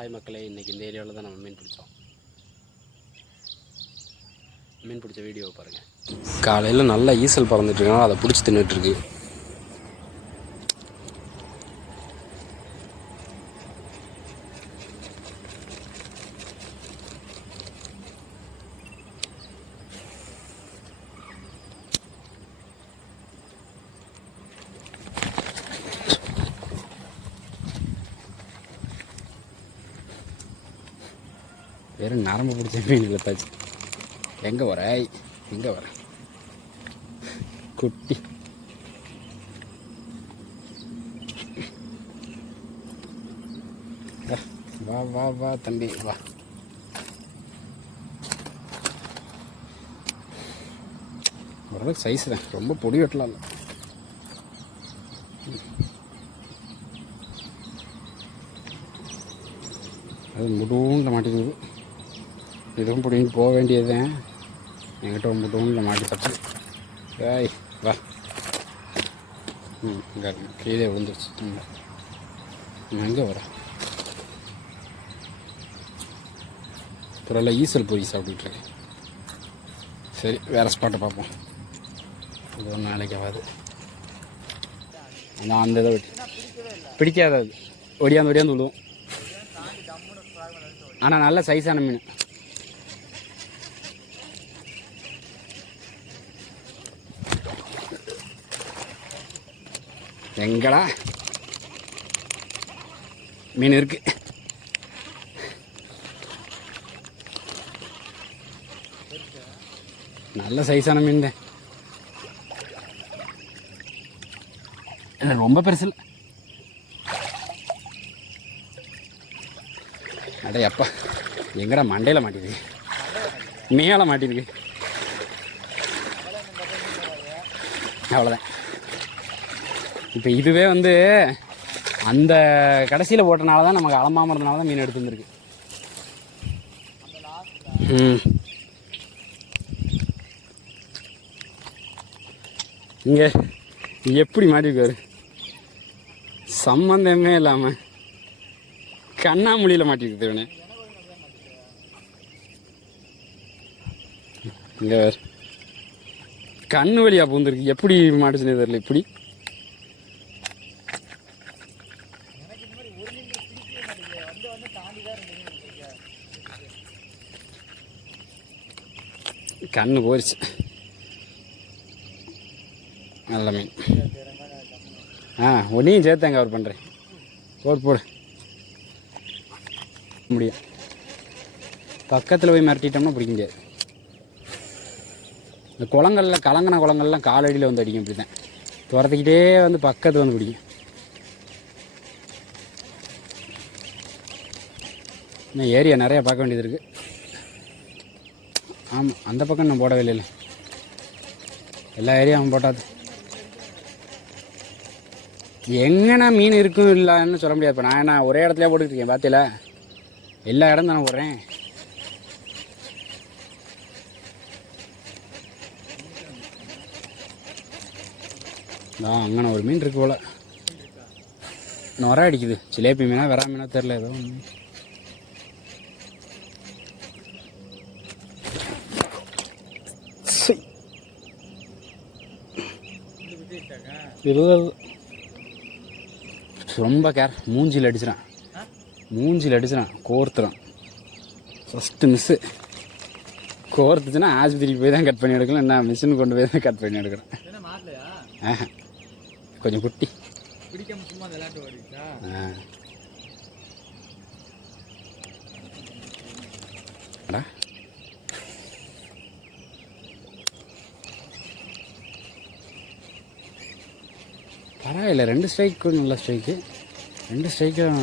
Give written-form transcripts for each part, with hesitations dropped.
Hi மக்களே, இன்றைக்கி இந்த ஏரியாவில் தான் நம்ம மீன் பிடிச்சோம். மீன் பிடிச்ச வீடியோவை பாருங்கள். காலையில் நல்லா ஈசல் பறந்துட்டுருக்கனால அதை பிடிச்சி தின்னுட்டுருக்கு. வெறும் நரம்பு பிடிச்ச மீன் இழுத்தாச்சு. எங்கே வர எங்கே வர குட்டி வா வா வா தம்பி வா. ஓரளவுக்கு சைஸ் தான், ரொம்ப பொடி வெட்டலாம் இல்லை. அது முடுவில் மாட்டிக்குது. இதுவும் பிடிங்கிட்டு போக வேண்டியதுதான். என்கிட்ட முடுவில் மாட்டி தப்பு. ஏய் வா. இங்கே கீழே விழுந்துருச்சு. எங்கே வர பொருளை ஈசல் பொறி சாப்பிட்டுருக்கேன். சரி, வேறு ஸ்பாட்டை பார்ப்போம். இது ஒன்றும் நாளைக்கு ஆகாது. ஆனால் அந்த இதை வெட்டி பிடிக்காது. அது ஒடியாந்து விழுவோம். ஆனால் நல்ல சைஸான மீன். எங்கடா மீன் இருக்கு. நல்ல சைஸான மீன் தான். இல்லை ரொம்ப பெருசு இல்லை. அடே அப்பா, எங்கடா மண்டையில் மாட்டிருக்கு, மேலே மாட்டிருக்கு. அவ்வளோதான். இப்போ இதுவே வந்து அந்த கடைசியில் போட்டனால தான் நமக்கு அலம்பாமல் இருந்தனால தான் மீன் எடுத்து வந்துருக்கு. இங்கே எப்படி மாட்டிருக்காரு, சம்மந்தமே இல்லாமல் கண்ணாமொழியில் மாட்டிருக்கு இவனே. இங்கே கண்ணு வழியாக பூந்துருக்கு. எப்படி மாட்டுச்சுன்னே தெரியல. இப்படி கண்ணு போயிடுச்சு. நல்ல மீன். ஒன்றையும் சேர்த்து கவர் பண்ணுறேன். போடு முடியும். பக்கத்தில் போய் மிரட்டிட்டோம்னா பிடிக்க முடியாது. இந்த குளங்களில் கலங்கின குளங்கள்லாம் காலடியில் வந்து அடிக்கும். இப்படி தான் துரத்துக்கிட்டே வந்து பக்கத்தில் வந்து பிடிக்கும். இன்னும் ஏரியா நிறையா பார்க்க வேண்டியது இருக்குது. ஆமாம், அந்த பக்கம் நான் போடவே இல்லை. எல்லா ஏரியாவும் போட்டாது. எங்கன்னா மீன் இருக்கும் இல்லைன்னு சொல்ல முடியாது. இப்போ நான் ஒரே இடத்துல போட்டுக்கிட்டு இருக்கேன். பார்த்தீங்களா, எல்லா இடம் தானே போடுறேன். அங்கே ஒரு மீன் இருக்கு போல. நொரை அடிக்குது. சிலேபி மீனா வெறா மீனா தெரில. ஏதோ இருபது ரொம்ப மூஞ்சில் அடிச்சிடான். கோர்த்துறான். First miss. கோர்த்துச்சுன்னா ஆஸ்பத்திரிக்கு போய் தான் கட் பண்ணி எடுக்கலாம். என்ன மிஷின் கொண்டு போய் தான் கட் பண்ணி எடுக்கிறேன். கொஞ்சம் குட்டி. பரவாயில்ல, 2 ஸ்ட்ரைக்கு நல்ல ஸ்ட்ரைக்கு. 2 ஸ்ட்ரைக்கும்.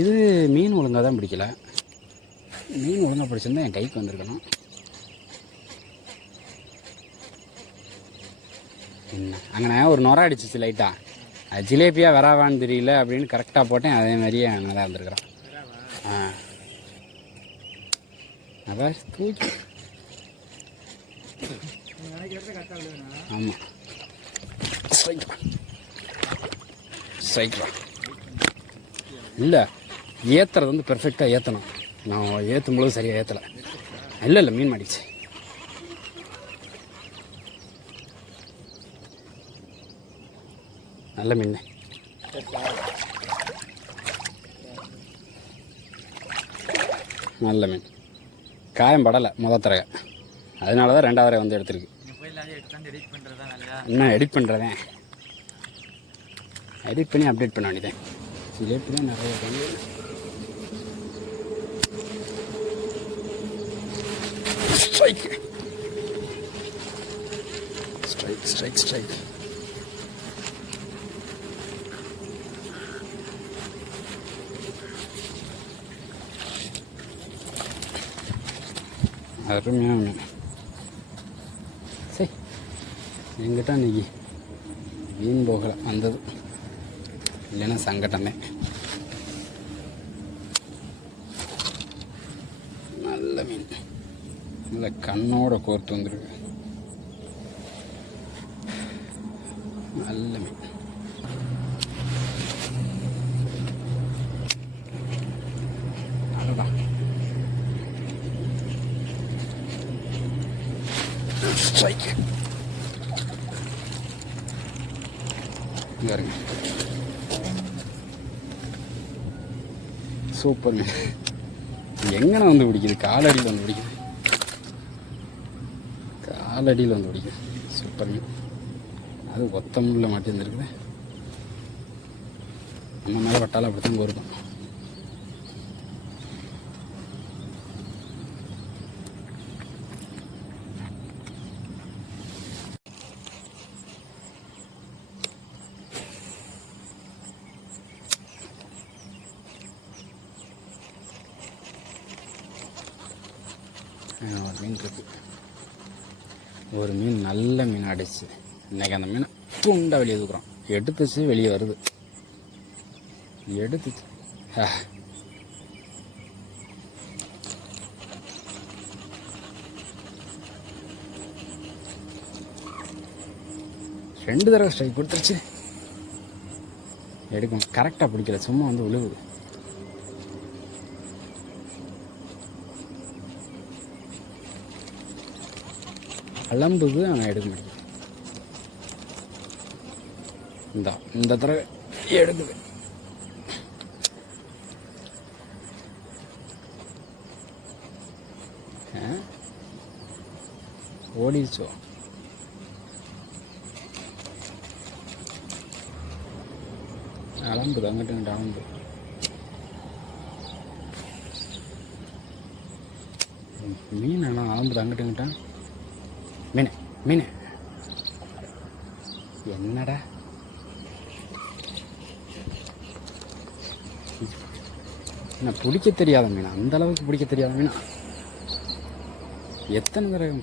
இது மீன் ஒழுங்காக தான் பிடிக்கல. மீன் ஒழுங்காக பிடிச்சிருந்தா என் கைக்கு வந்திருக்கணும். என்ன அங்கே ஒரு நொரை அடிச்சிச்சு லைட்டாக. அது ஜிலேபியாக வராவான்னு தெரியல அப்படின்னு கரெக்டாக போட்டேன். அதே மாதிரியே அங்கே தான் இருந்திருக்கிறான். அதான் தூக்கி. ஆமாம், ஸ்ட்ரைக் இல்லை ஏற்றுறது வந்து பெர்ஃபெக்டாக ஏற்றணும். நான் ஏற்றும் பொழுது சரியாக ஏற்றலை. இல்லை மீன் மாட்டிச்சு. நல்ல மீன், நல்ல மீன். காயம் படலை முதல் தடவை, அதனால தான் ரெண்டாவது தடவை வந்து எடுத்துருக்கு. இன்னும் எடிட் பண்ணுறதேன், எடிட் பண்ணி அப்டேட் பண்ண வேண்டியதேன். சிலேட்டு தான் நிறைய பண்ணி. Strike strike strike strike. அருமையான மீன். சரி, எங்கிட்ட இன்னைக்கு மீன் போகலை வந்தது, இல்லைன்னா சங்கட்டமே. நல்ல மீன், நல்ல கண்ணோட கோர்த்து வந்துருக்கு. நல்ல மீன். அவ்வளோதான். ஸ்ட்ரைக். இங்கே இருங்க, சூப்பர் மீன். எங்கன வந்து பிடிக்குது? காலடியில் வந்து பிடிக்குது, காலடியில் வந்து பிடிக்குது. சூப்பர் மீன். அது ஒத்த முள்ள மாட்டி வந்துருக்குது. நம்ம மேலே வட்டால் அப்படித்தான் போயிருக்கும். ஒரு மீன் இருக்கு, ஒரு மீன் நல்ல மீன் அடிச்சு. இன்னைக்கு அந்த மீனை துண்டா வெளியே தூக்குறோம். எடுத்துச்சு வெளியே வருது, எடுத்துச்சு. 2 தடவை ஸ்ட்ரைக் கொடுத்துருச்சு. எடுக்கும், கரெக்டாக பிடிக்கல, சும்மா வந்து விழுவுது. அலம்புது, ஆனால் எடுக்க மாட்டேன். இந்த தடவை எடுக்குது. ஓடிச்சோ. அலம்புது, அங்கிட்ட அலம்பு. மீன் ஆனால் அலம்புது, அங்கிட்ட மீன். மீன் என்னடா என்ன பிடிக்க தெரியாத மீனா? அந்த அளவுக்கு பிடிக்க தெரியாத மீனா? எத்தனை தடவை?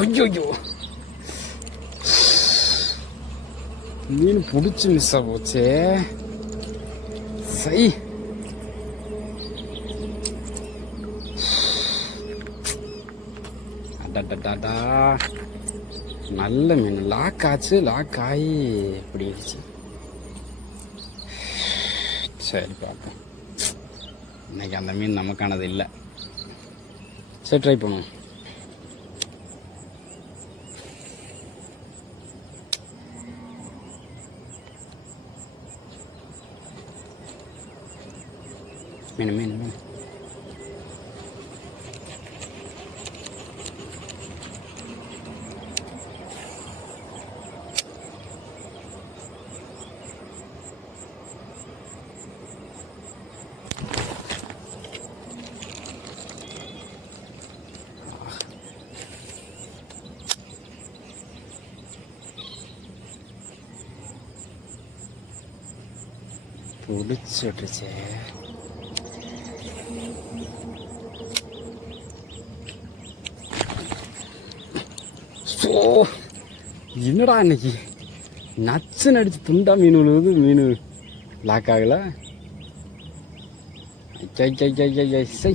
ஐயோ, மீன் பிடிச்சி மிஸ் ஆ போச்சே. சை, அடடடா, நல்ல மீன். லாக் ஆச்சு, லாக் ஆகி பிடிச்சு. சரி பார்ப்போம். இன்னைக்கு அந்த மீன் நமக்கானது இல்லை. சரி, ட்ரை பண்ணுவோம். மீன் மீன் மீன். பிடிச்சி விட்டுருச்சே. என்னடா இன்னைக்கு நச்சு நடிச்சு துண்டா மீன் விழுவுது. மீன் லாக் ஆகலை. சை